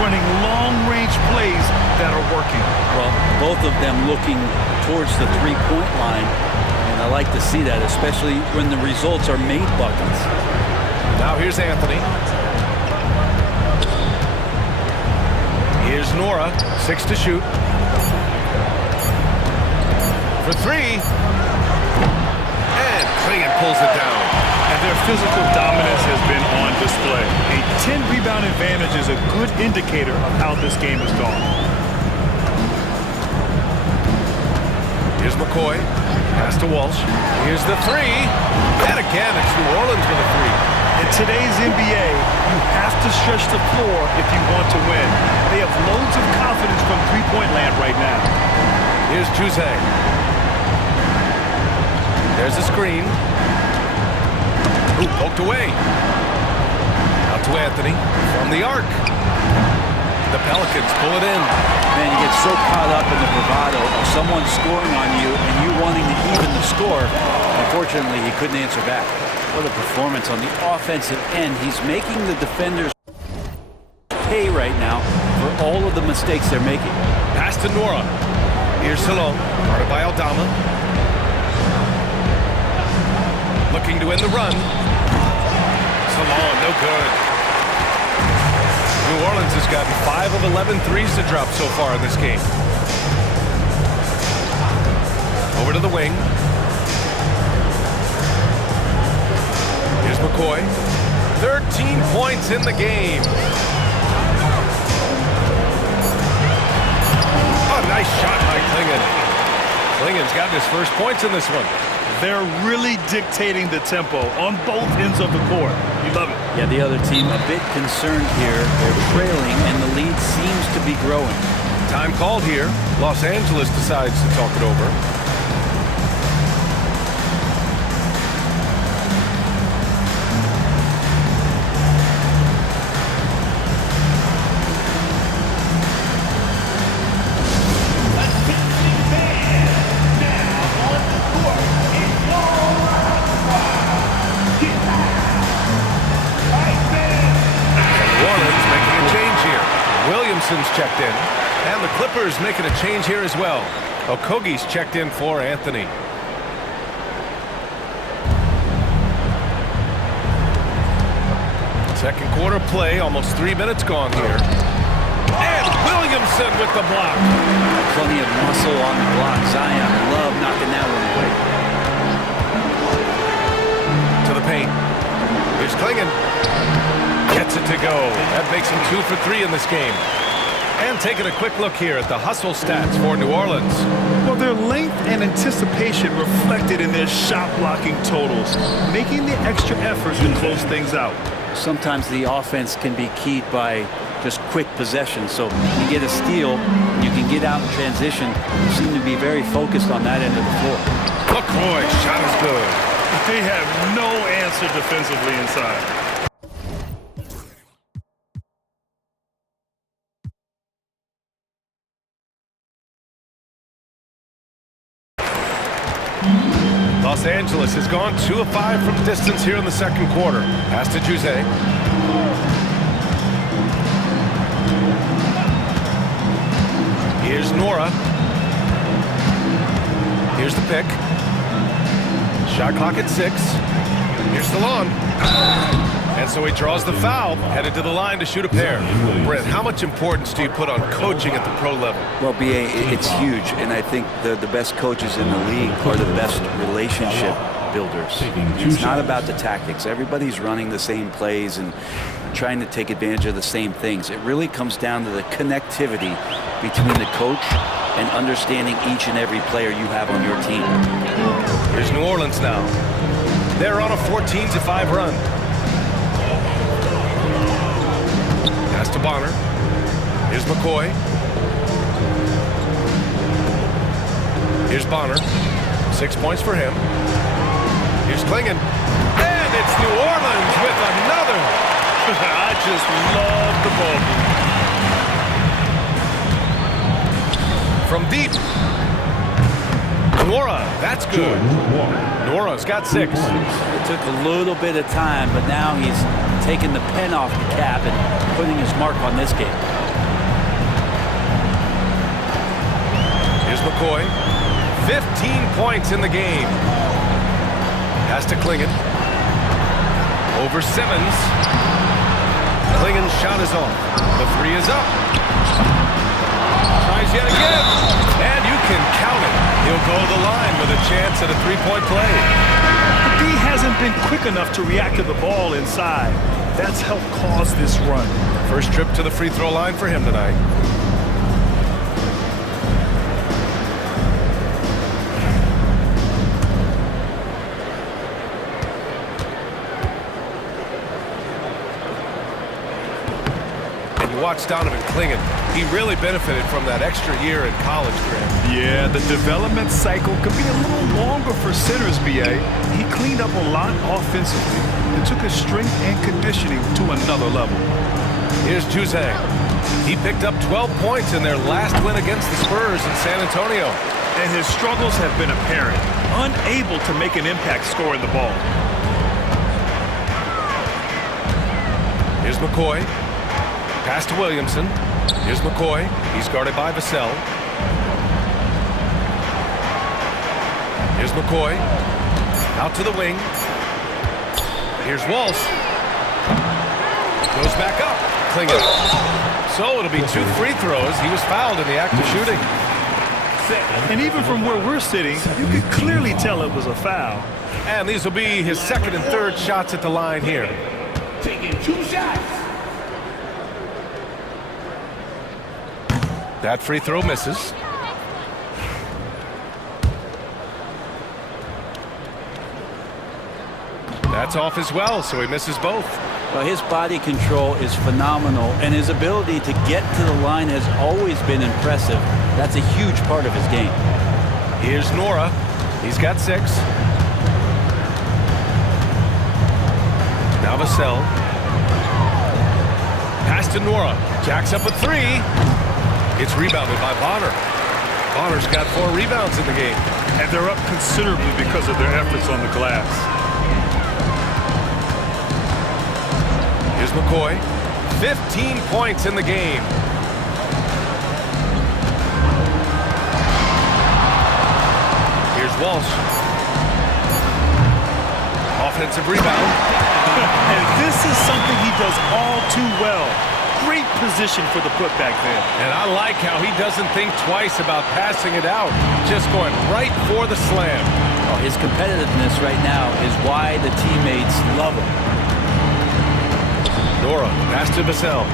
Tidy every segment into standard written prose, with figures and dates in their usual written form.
running long-range plays that are working. Well, both of them looking towards the three-point line, and I like to see that, especially when the results are made buckets. Now here's Anthony. Here's Nora, 6 to shoot. For 3. And Klingon pulls it down. And their physical dominance has been on display. A 10-rebound advantage is a good indicator of how this game has gone. Here's McCoy. Pass to Walsh. Here's the 3. And again, it's New Orleans with a 3. In today's NBA, you have to stretch the floor if you want to win. They have loads of confidence from three-point land right now. Here's Juzang. There's a screen. Ooh, poked away. Out to Anthony from the arc. The Pelicans pull it in. Man, you get so caught up in the bravado of someone scoring on you and you wanting to even the score. Unfortunately, he couldn't answer back. What a performance on the offensive end. He's making the defenders pay right now for all of the mistakes they're making. Pass to Nora. Here's Salon, guarded by Aldama. Looking to end the run. Salon, no good. New Orleans has gotten 5 of 11 threes to drop so far in this game. Over to the wing. Here's McCoy. 13 points in the game. Oh, nice shot by Klingon. Klingon's gotten his first points in this one. They're really dictating the tempo on both ends of the court. You love it. Yeah, the other team a bit concerned here. They're trailing, and the lead seems to be growing. Time called here. Los Angeles decides to talk it over. Checked in, and the Clippers making a change here as well. Okogie's checked in for Anthony. Second quarter play, almost 3 minutes gone here. And Williamson with the block. Plenty of muscle on the block. Zion love knocking that one away. To the paint. Here's Klingon. Gets it to go. That makes him 2 for 3 in this game. And taking a quick look here at the hustle stats for New Orleans. Well, their length and anticipation reflected in their shot blocking totals, making the extra effort to close things out. Sometimes the offense can be keyed by just quick possession. So you get a steal, you can get out in transition. You seem to be very focused on that end of the floor. McCoy, shot is good. They have no answer defensively inside. Los Angeles has gone 2 of 5 from distance here in the second quarter. Pass to Juzang. Here's Nora. Here's the pick. Shot clock at 6. Here's Salon. And so he draws the foul, headed to the line to shoot a pair. Brent, how much importance do you put on coaching at the pro level? Well, B.A., it's huge, and I think the best coaches in the league are the best relationship builders. It's not about the tactics. Everybody's running the same plays and trying to take advantage of the same things. It really comes down to the connectivity between the coach and understanding each and every player you have on your team. Here's New Orleans now. They're on a 14-5 run. Pass to Bonner. Here's McCoy. Here's Bonner. 6 points for him. Here's Klingon. And it's New Orleans with another. I just love the ball. From deep. Nora, that's good. Nora's got 6. It took a little bit of time, but now he's taking the pen off the cap and putting his mark on this game. McCoy. 15 points in the game. Pass to Klingon. Over Simmons. Klingon's shot is off. The three is up. Tries yet again. And you can count it. He'll go to the line with a chance at a three-point play. The D hasn't been quick enough to react to the ball inside. That's helped cause this run. First trip to the free throw line for him tonight. And you watch Donovan Klingon. He really benefited from that extra year in college, Graham. Yeah, the development cycle could be a little longer for sitters, B.A. He cleaned up a lot offensively and took his strength and conditioning to another level. Here's Juzang. He picked up 12 points in their last win against the Spurs in San Antonio. And his struggles have been apparent, unable to make an impact scoring the ball. Here's McCoy. Pass to Williamson. Here's McCoy. He's guarded by Vassell. Here's McCoy. Out to the wing. Here's Walsh. Goes back up. Klingon. So it'll be 2 free throws. He was fouled in the act of shooting. And even from where we're sitting, you could clearly tell it was a foul. And these will be his second and third shots at the line here. Taking 2 shots. That free throw misses. That's off as well, so he misses both. Well, his body control is phenomenal, and his ability to get to the line has always been impressive. That's a huge part of his game. Here's Nora. He's got 6. Now Vassell. Pass to Nora. Jacks up a 3. It's rebounded by Bonner. Bonner's got 4 rebounds in the game. And they're up considerably because of their efforts on the glass. Here's McCoy. 15 points in the game. Here's Walsh. Offensive rebound. And this is something he does all too well. Great position for the putback there. And I like how he doesn't think twice about passing it out. Just going right for the slam. Well, his competitiveness right now is why the teammates love him. Nora, pass to Vassell.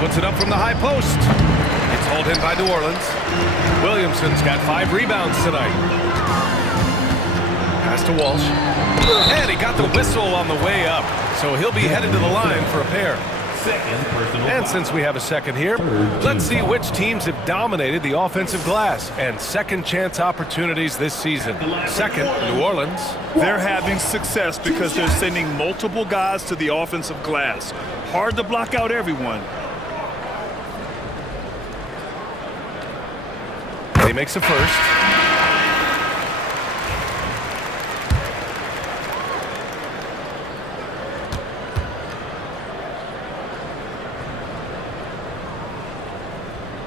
Puts it up from the high post. It's hauled in by New Orleans. Williamson's got 5 rebounds tonight. Pass to Walsh. And he got the whistle on the way up, so he'll be headed to the line for a pair. And since we have a second here, let's see which teams have dominated the offensive glass and second chance opportunities this season. Second, New Orleans. They're having success because they're sending multiple guys to the offensive glass. Hard to block out everyone. And he makes a first.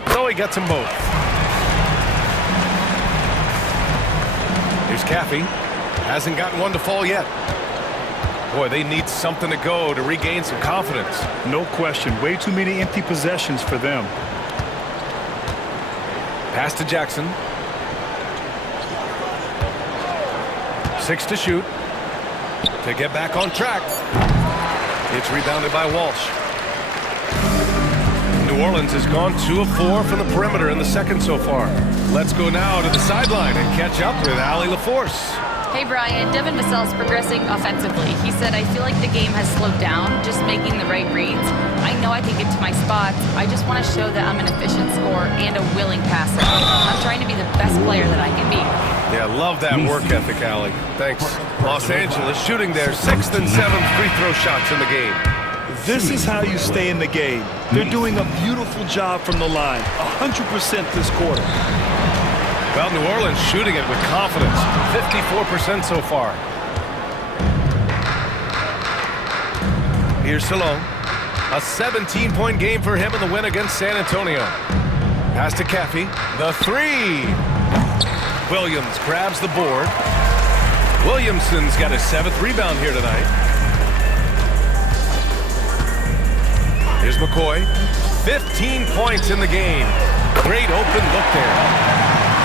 So he gets them both. Here's Caffey. Hasn't gotten one to fall yet. Boy, they need something to go to regain some confidence. No question. Way too many empty possessions for them. Pass to Jackson. 6 to shoot. To get back on track. It's rebounded by Walsh. New Orleans has gone 2 of 4 from the perimeter in the second so far. Let's go now to the sideline and catch up with Allie LaForce. Hey Brian, Devin Vassell's progressing offensively. He said, I feel like the game has slowed down, just making the right reads. I know I can get to my spots. I just want to show that I'm an efficient scorer and a willing passer. I'm trying to be the best player that I can be. Yeah, love that work ethic, Allie. Thanks. Los Angeles shooting their 6th and 7th free throw shots in the game. This is how you stay in the game. They're doing a beautiful job from the line. 100% this quarter. Well, New Orleans shooting it with confidence. 54% so far. Here's Salone. A 17-point game for him in the win against San Antonio. Pass to Caffey. The three. Williams grabs the board. Williamson's got his 7th rebound here tonight. Here's McCoy. 15 points in the game. Great open look there.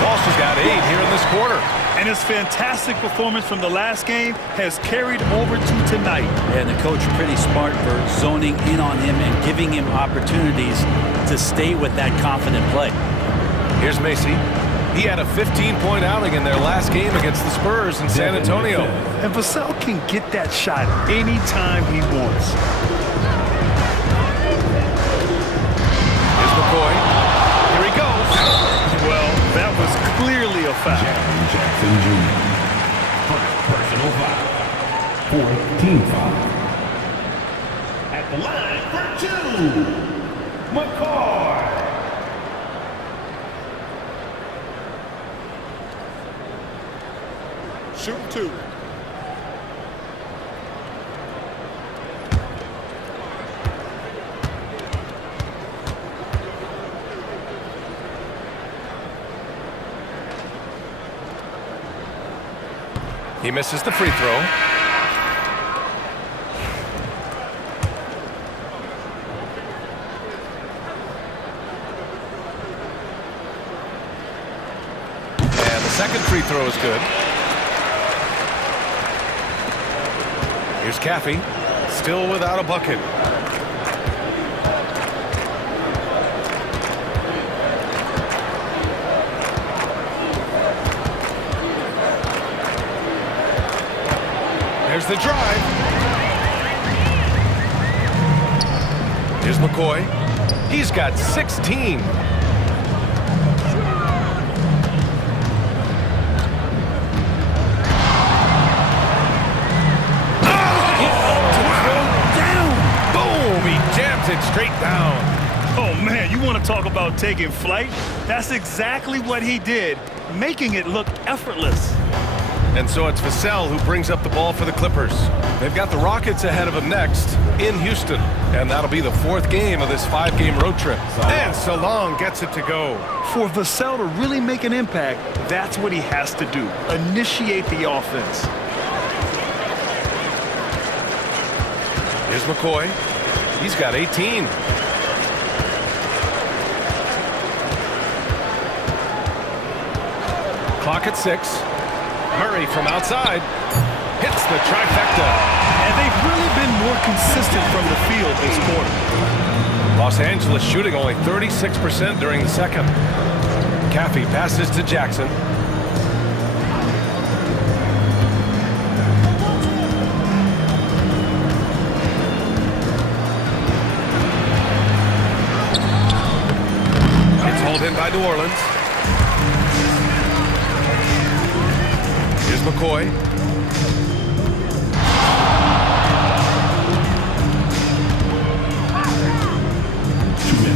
Walsh has got 8 here in this quarter. And his fantastic performance from the last game has carried over to tonight. And the coach pretty smart for zoning in on him and giving him opportunities to stay with that confident play. Here's Macy. He had a 15-point outing in their last game against the Spurs in San Antonio. And Vassell can get that shot anytime he wants. Here's McCoy. Here he goes. Well, that was clearly a foul. Jackson Jr. Personal foul. 4th team foul. At the line for 2, McCoy. Shoot 2. He misses the free throw. And the second free throw is good. Here's Caffey, still without a bucket. There's the drive. Here's McCoy. He's got 16. Straight down. Oh, man, you want to talk about taking flight? That's exactly what he did, making it look effortless. And so it's Vassell who brings up the ball for the Clippers. They've got the Rockets ahead of them next in Houston. And that'll be the 4th game of this 5-game road trip. And Salong gets it to go. For Vassell to really make an impact, that's what he has to do. Initiate the offense. Here's McCoy. He's got 18. Clock at 6. Murray from outside hits the trifecta. And they've really been more consistent from the field this quarter. Los Angeles shooting only 36% during the second. Caffey passes to Jackson. In by New Orleans. Here's McCoy.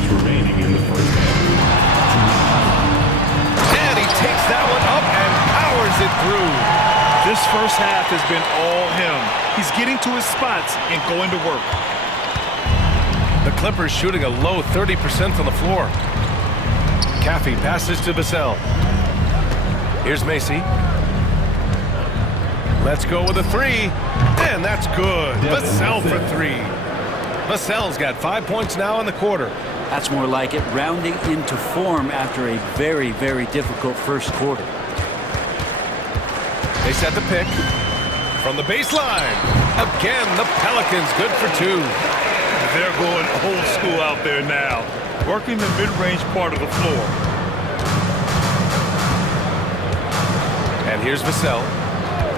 Remaining in the first half. And he takes that one up and powers it through. This first half has been all him. He's getting to his spots and going to work. The Clippers shooting a low 30% from the floor. Caffey passes to Vassell. Here's Macy. Let's go with a 3. And that's good. Vassell for 3. Vassell's got 5 points now in the quarter. That's more like it, rounding into form after a very, very difficult first quarter. They set the pick from the baseline. Again, the Pelicans good for 2. They're going old school out there now, working the mid-range part of the floor. And here's Vassell.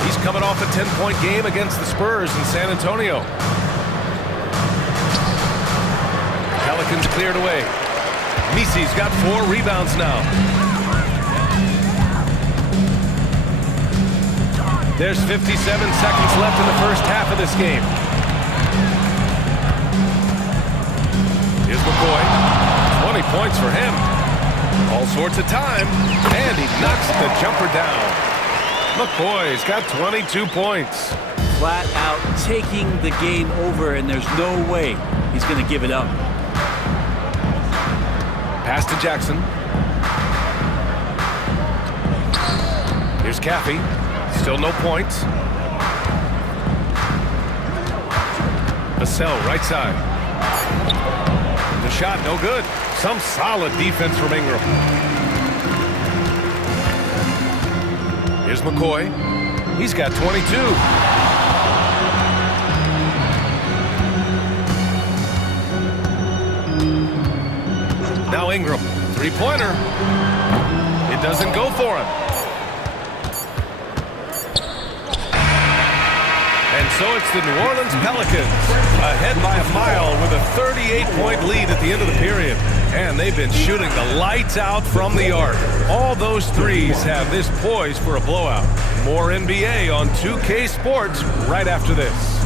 He's coming off a 10-point game against the Spurs in San Antonio. Pelicans cleared away. Misi's got 4 rebounds now. There's 57 seconds left in the first half of this game. Here's McCoy. 20 points for him. All sorts of time. And he knocks the jumper down. McCoy's got 22 points. flat out taking the game over, and there's no way he's going to give it up. Pass to Jackson. Here's Caffey. Still no points. Vassell, right side. The shot, no good. Some solid defense from Ingram. Here's McCoy. He's got 22. Now Ingram, three-pointer. It doesn't go for him. And so it's the New Orleans Pelicans ahead by a mile with a 38-point lead at the end of the period. And they've been shooting the lights out from the arc. All those threes have this poised for a blowout. More NBA on 2K Sports right after this.